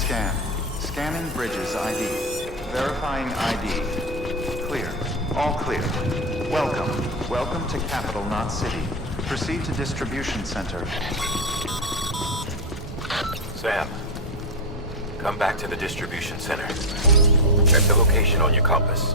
Scan. Scanning Bridges ID. Verifying ID. Clear. All clear. Welcome. Welcome to Capital, not City. Proceed to Distribution Center. Sam, come back to the distribution center. Check the location on your compass.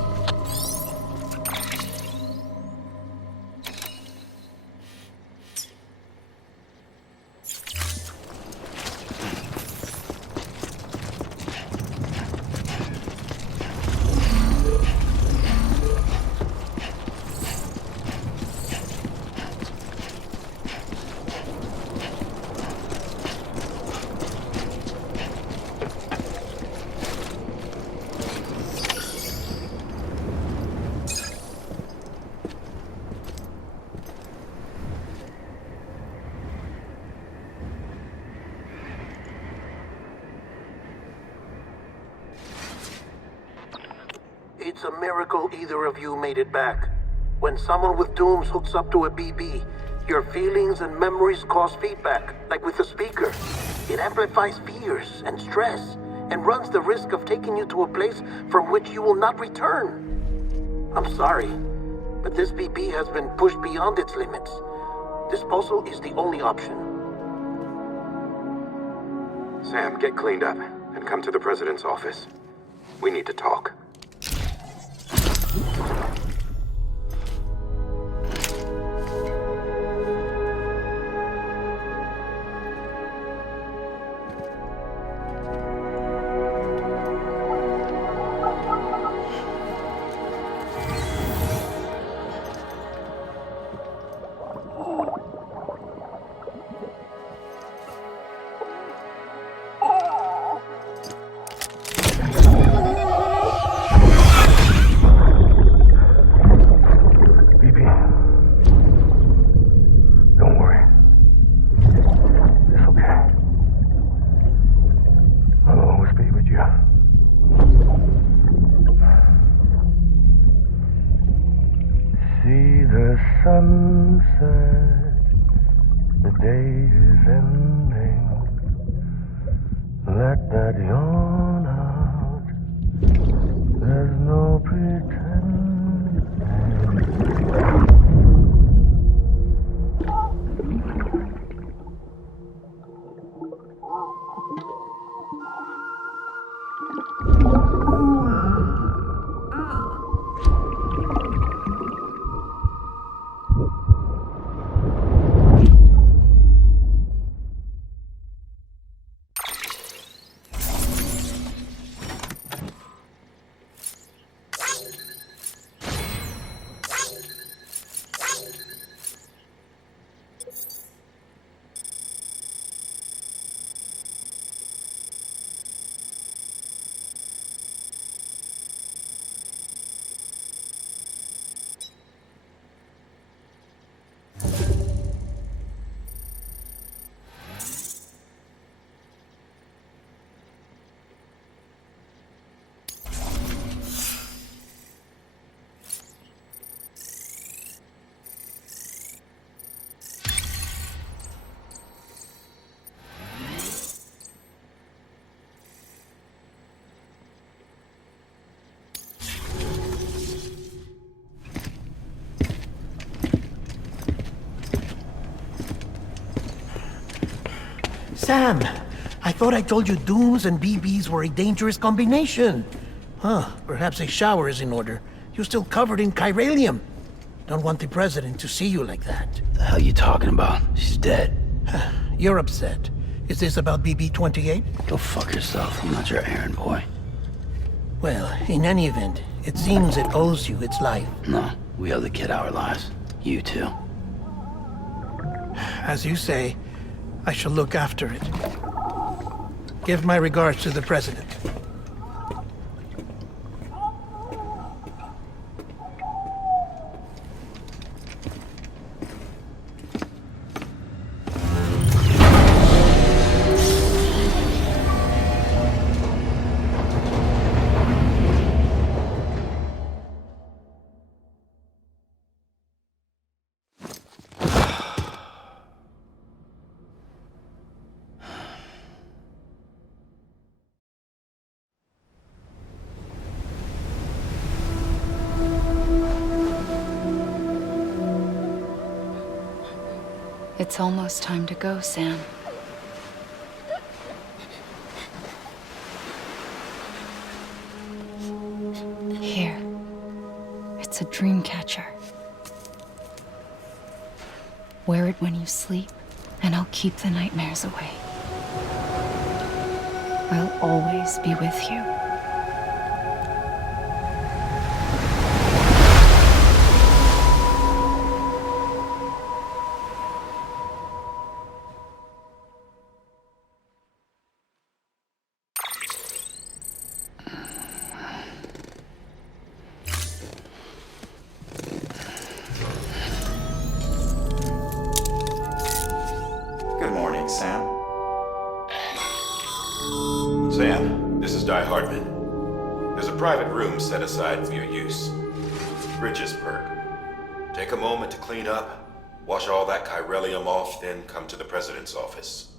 It's a miracle either of you made it back. When someone with dooms hooks up to a BB, your feelings and memories cause feedback, like with a speaker. It amplifies fears and stress, and runs the risk of taking you to a place from which you will not return. I'm sorry, but this BB has been pushed beyond its limits. Disposal is the only option. Sam, get cleaned up and come to the president's office. We need to talk. Sunset, the day is ending. Let that yawn out. There's no pretending. Sam, I thought I told you dooms and BBs were a dangerous combination. Huh, perhaps a shower is in order. You're still covered in chiralium. Don't want the president to see you like that. The hell you talking about? She's dead. You're upset. Is this about BB-28? Go fuck yourself. I'm not your errand boy. Well, in any event, it seems it owes you its life. No, we owe the kid our lives. You too. As you say, I shall look after it. Give my regards to the president. It's almost time to go, Sam. Here. It's a dream catcher. Wear it when you sleep, and I'll keep the nightmares away. I'll always be with you. Good morning, Sam. Sam, this is Di Hartman. There's a private room set aside for your use. Bridges perk. Take a moment to clean up, wash all that chiralium off, then come to the President's office.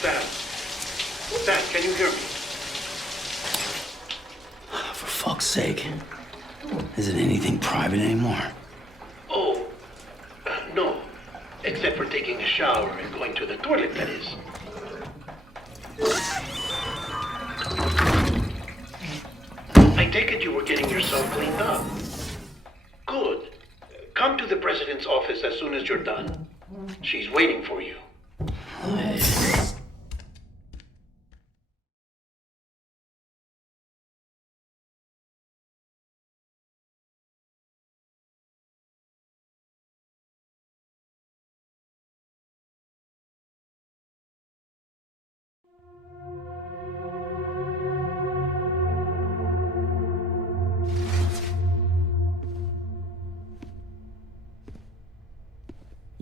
Sam. Sam, can you hear me? For fuck's sake. Is it anything private anymore? Oh, no. Except for taking a shower and going to the toilet, that is. I take it you were getting yourself cleaned up. Good. Come to the president's office as soon as you're done. She's waiting for you.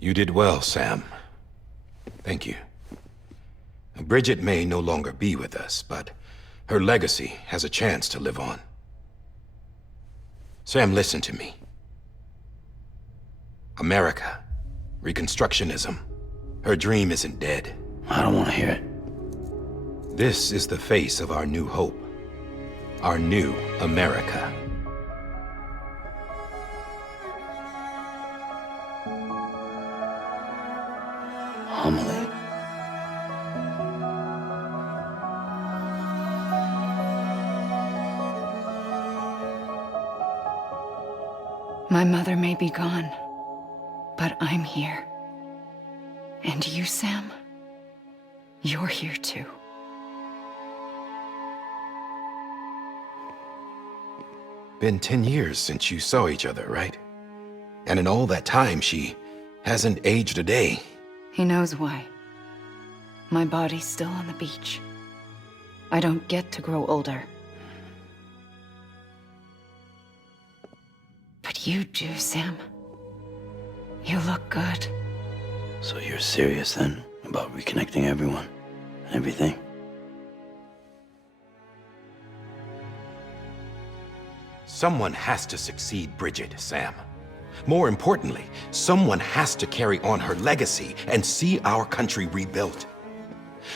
You did well, Sam. Thank you. Bridget may no longer be with us, but her legacy has a chance to live on. Sam, listen to me. America, Reconstructionism, her dream isn't dead. I don't want to hear it. This is the face of our new hope. Our new America. Homily. My mother may be gone, but I'm here. And you, Sam? You're here too. Been 10 years since you saw each other, right? And in all that time, she hasn't aged a day. He knows why. My body's still on the beach. I don't get to grow older. But you do, Sam. You look good. So you're serious then about reconnecting everyone and everything? Someone has to succeed Bridget, Sam. More importantly, someone has to carry on her legacy and see our country rebuilt.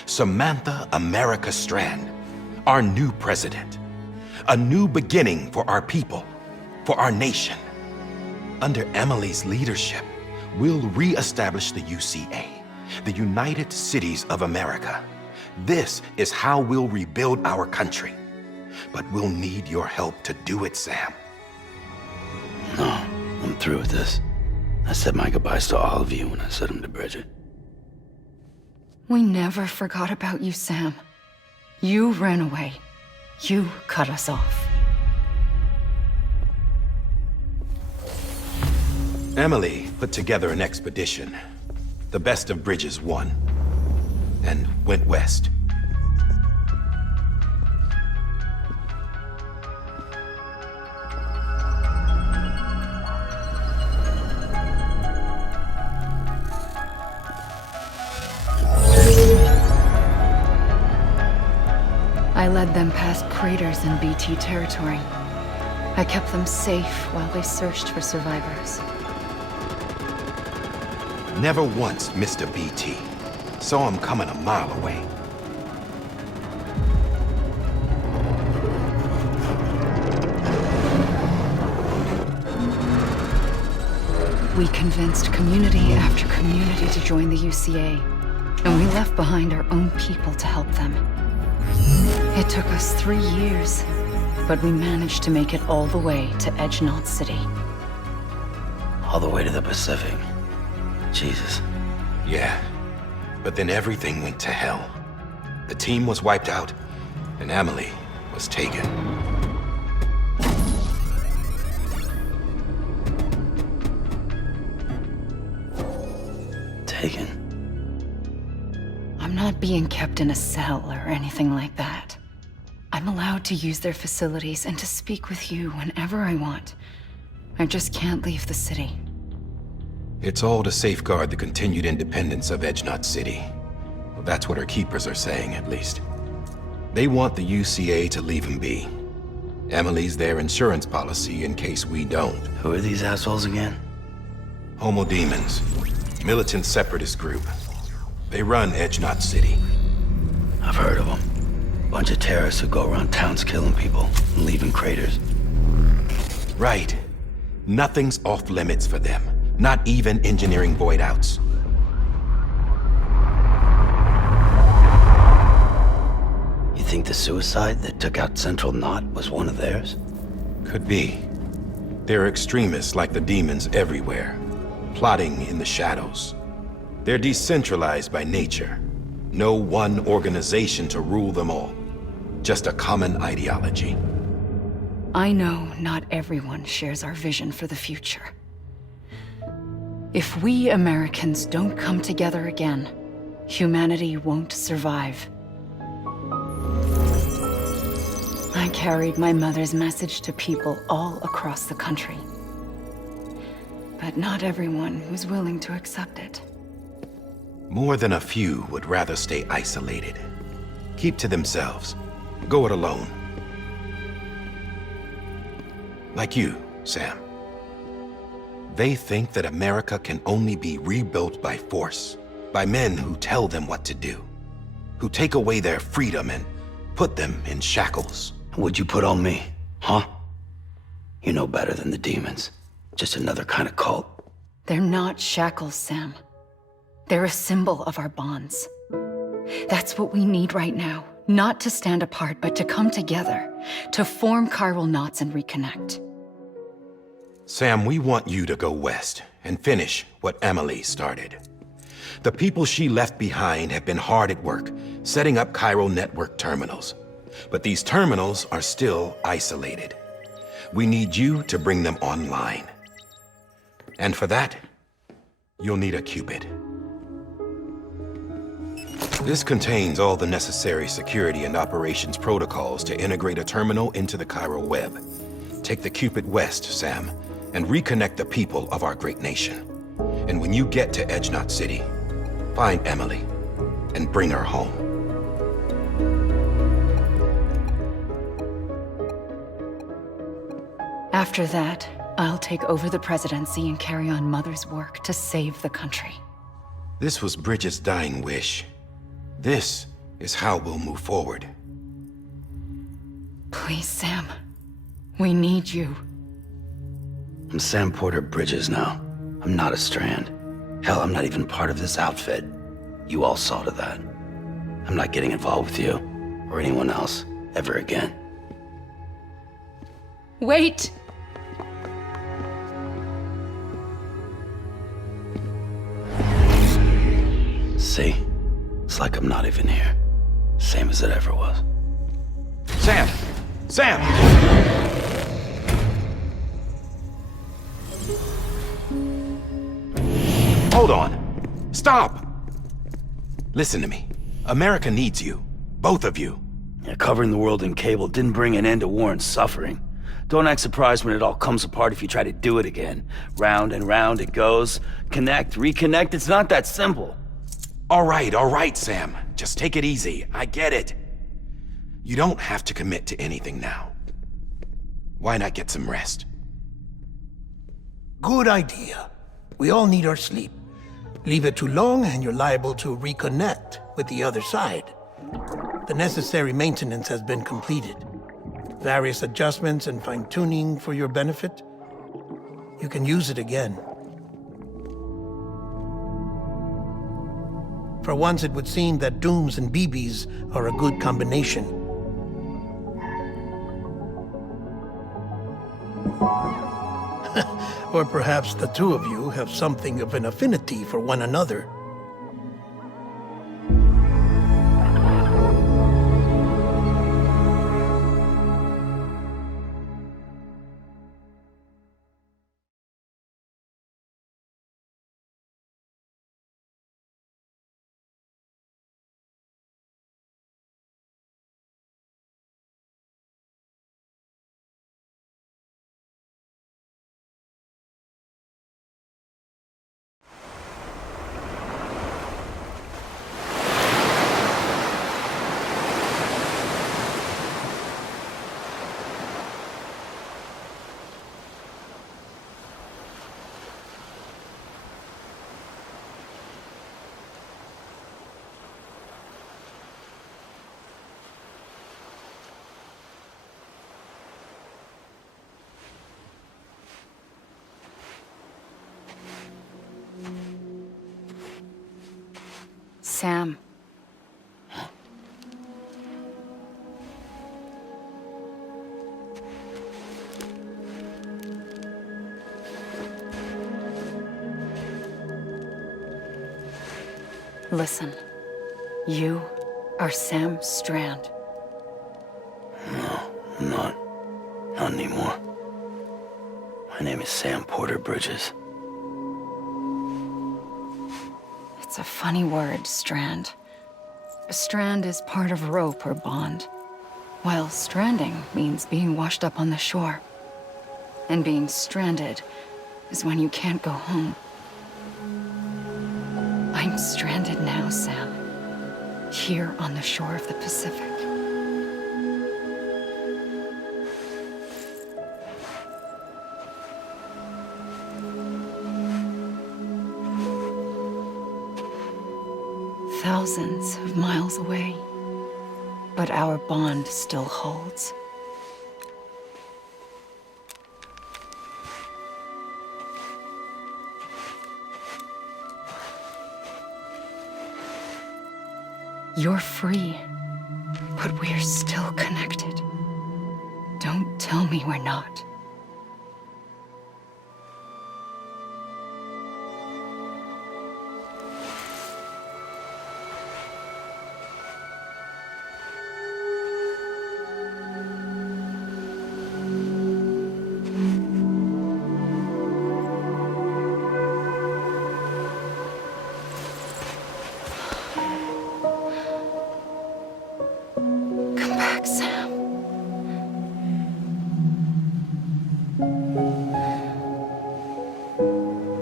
Samantha America Strand, our new president. A new beginning for our people, for our nation. Under Emily's leadership, we'll re-establish the UCA, the United Cities of America. This is how we'll rebuild our country. But we'll need your help to do it, Sam. No, I'm through with this. I said my goodbyes to all of you when I said them to Bridget. We never forgot about you, Sam. You ran away. You cut us off. Emily put together an expedition. The best of Bridges won, and went west. I led them past craters in BT territory. I kept them safe while they searched for survivors. Never once missed a BT. Saw him coming a mile away. We convinced community after community to join the UCA, and we left behind our own people to help them. It took us 3 years, but we managed to make it all the way to Edge-Knot City. All the way to the Pacific. Jesus. Yeah, but then everything went to hell. The team was wiped out, and Emily was taken. Taken. I'm not being kept in a cell or anything like that. I'm allowed to use their facilities and to speak with you whenever I want. I just can't leave the city. It's all to safeguard the continued independence of Edge-Knot City. Well, that's what our keepers are saying, at least. They want the UCA to leave him be. Emily's their insurance policy in case we don't. Who are these assholes again? Homo Demons, militant separatist group. They run Edge-Knot City. bunch of terrorists who go around towns killing people and leaving craters. Right. Nothing's off limits for them. Not even engineering void outs. You think the suicide that took out Central Knot was one of theirs? Could be. There are extremists like the demons everywhere, plotting in the shadows. They're decentralized by nature. No one organization to rule them all. Just a common ideology. I know not everyone shares our vision for the future. If we Americans don't come together again, humanity won't survive. I carried my mother's message to people all across the country. But not everyone was willing to accept it. More than a few would rather stay isolated. Keep to themselves. Go it alone. Like you, Sam. They think that America can only be rebuilt by force, by men who tell them what to do, who take away their freedom and put them in shackles. What'd you put on me, huh? You know better than the demons. Just another kind of cult. They're not shackles, Sam. They're a symbol of our bonds. That's what we need right now. Not to stand apart, but to come together, to form chiral knots and reconnect. Sam, we want you to go west and finish what Emily started. The people she left behind have been hard at work, setting up chiral network terminals. But these terminals are still isolated. We need you to bring them online. And for that, you'll need a Cupid. This contains all the necessary security and operations protocols to integrate a terminal into the chiral web. Take the Cupid west, Sam, and reconnect the people of our great nation. And when you get to Edge Knot City, find Emily and bring her home. After that, I'll take over the presidency and carry on Mother's work to save the country. This was Bridget's dying wish. This is how we'll move forward. Please, Sam. We need you. I'm Sam Porter Bridges now. I'm not a Strand. Hell, I'm not even part of this outfit. You all saw to that. I'm not getting involved with you, or anyone else, ever again. Wait! See? It's like I'm not even here. Same as it ever was. Sam! Sam! Hold on. Stop! Listen to me. America needs you. Both of you. Yeah, covering the world in cable didn't bring an end to war and suffering. Don't act surprised when it all comes apart if you try to do it again. Round and round it goes. Connect, reconnect, it's not that simple. All right, Sam. Just take it easy. I get it. You don't have to commit to anything now. Why not get some rest? Good idea. We all need our sleep. Leave it too long and you're liable to reconnect with the other side. The necessary maintenance has been completed. Various adjustments and fine-tuning for your benefit. You can use it again. For once, it would seem that Dooms and BBs are a good combination. Or perhaps the two of you have something of an affinity for one another. Sam. Listen, you are Sam Strand. No, I'm not. Not anymore. My name is Sam Porter Bridges. It's a funny word, strand. A strand is part of rope or bond, while stranding means being washed up on the shore. And being stranded is when you can't go home. I'm stranded now, Sam. Here on the shore of the Pacific. Thousands of miles away, but our bond still holds. You're free, but we're still connected. Don't tell me we're not. Come back, Sam.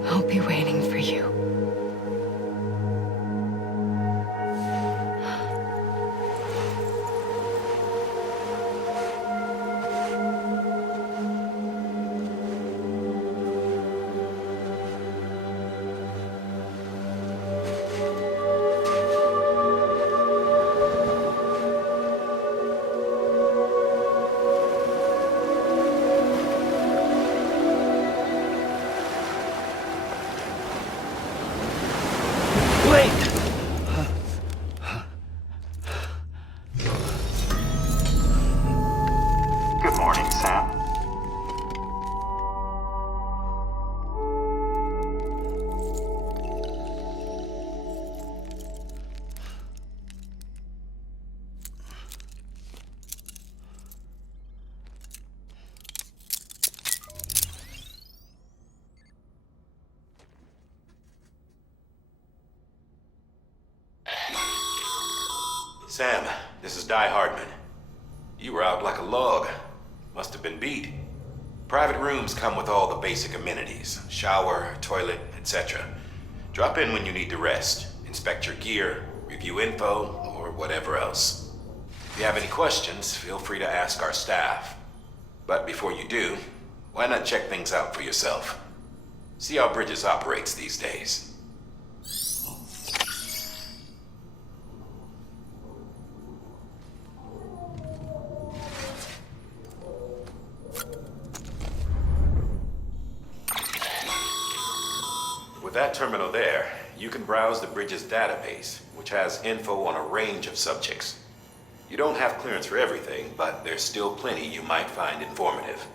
I'll be waiting for you. Good morning, Sam. Sam, this is Di Hardman. You were out like a log. Must have been beat. Private rooms come with all the basic amenities. Shower, toilet, etc. Drop in when you need to rest. Inspect your gear, review info, or whatever else. If you have any questions, feel free to ask our staff. But before you do, why not check things out for yourself? See how Bridges operates these days. With that terminal there, you can browse the Bridges database, which has info on a range of subjects. You don't have clearance for everything, but there's still plenty you might find informative.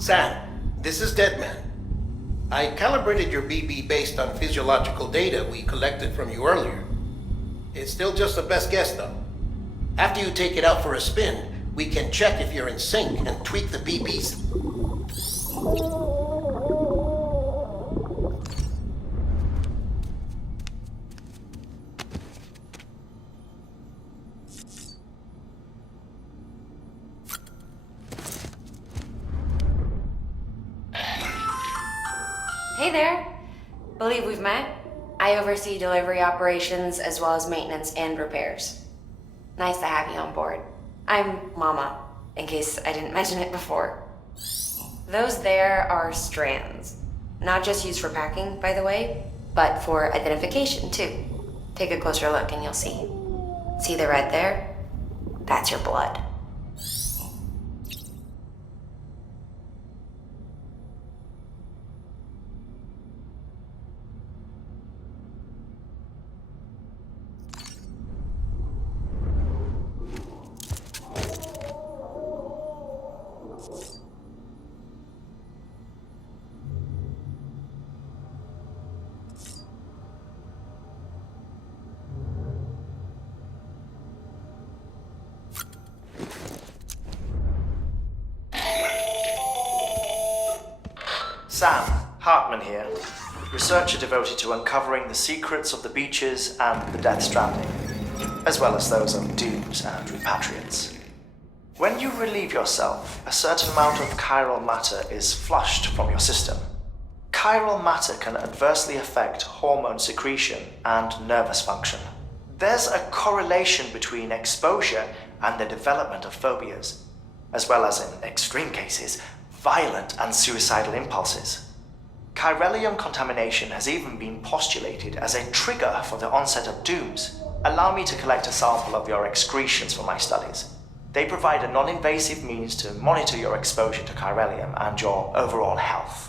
Sam, this is Deadman. I calibrated your BB based on physiological data we collected from you earlier. It's still just a best guess, though. After you take it out for a spin, we can check if you're in sync and tweak the BBs. Hey there. Believe we've met. I oversee delivery operations as well as maintenance and repairs. Nice to have you on board. I'm Mama, in case I didn't mention it before. Those there are strands. Not just used for packing, by the way, but for identification, too. Take a closer look and you'll see. See the red there? That's your blood. Sam, Hartman here, researcher devoted to uncovering the secrets of the beaches and the Death Stranding, as well as those of dooms and repatriates. When you relieve yourself, a certain amount of chiral matter is flushed from your system. Chiral matter can adversely affect hormone secretion and nervous function. There's a correlation between exposure and the development of phobias, as well as, in extreme cases, violent and suicidal impulses. Chiralium contamination has even been postulated as a trigger for the onset of dooms. Allow me to collect a sample of your excretions for my studies. They provide a non-invasive means to monitor your exposure to chiralium and your overall health.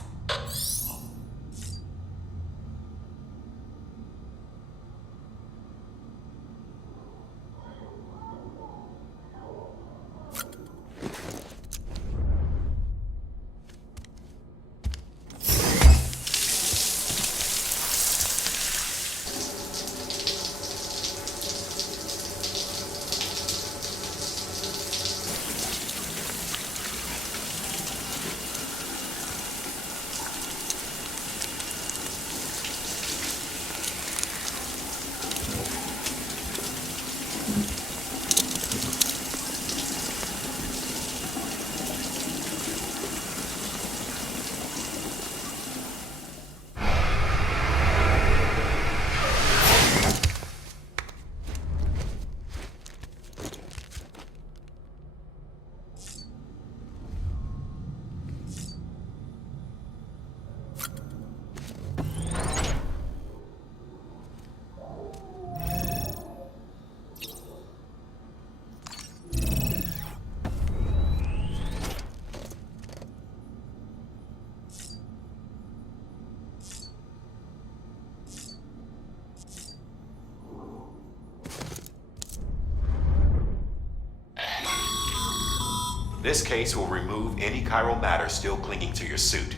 This case will remove any chiral matter still clinging to your suit.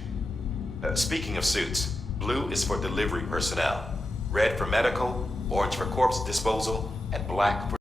Speaking of suits, blue is for delivery personnel, red for medical, orange for corpse disposal, and black for